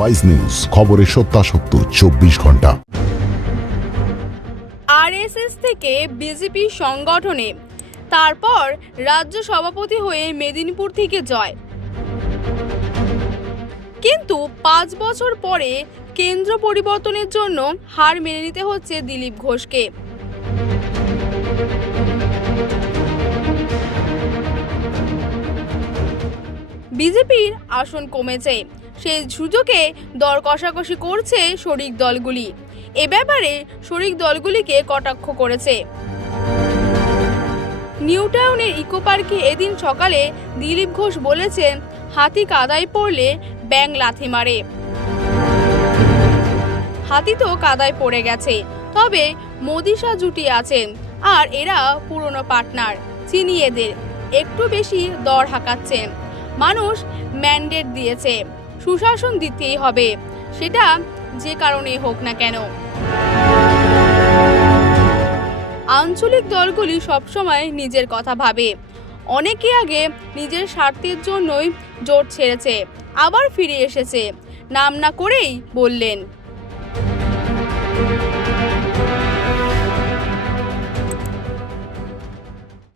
Wise news, খবরের সত্যাসত্য 24 ঘন্টা। আরএসএস থেকে বিজেপি সংগঠনে, তারপর রাজ্য সভাপতি হয়ে মেদিনীপুর থেকে জয়। কিন্তু 5 বছর পরে কেন্দ্র পরিবর্তনের জন্য হার মেনে নিতে হচ্ছে দিলীপ ঘোষকে। বিজেপির আসন কমেছে, সেই সুযোগে দর কষাকষি করছে শরিক দলগুলি। এ ব্যাপারে শরিক দলগুলিকে কটাক্ষ করেছে। নিউ টাউনের ইকো পার্কে এদিন সকালে দিলীপ ঘোষ বলেছেন, হাতি কাদায় পড়লে ব্যাঙ লাথি মারে। হাতি তো কাদায় পড়ে গেছে, তবে মোদি শাহ জুটি আছেন আর এরা পুরনো পার্টনার। চিনি এদের একটু বেশি দর হাঁকাচ্ছেন। মানুষ ম্যান্ডেট দিয়েছে, সুশাসন দিতেই হবে, সেটা যে কারণে হোক না কেন। আঞ্চলিক দলগুলি সবসময় নিজের কথা ভাবে। অনেকে আগে নিজের স্বার্থের জন্যই জোট ছেড়েছে, আবার ফিরে এসেছে। নাম না করেই বললেন।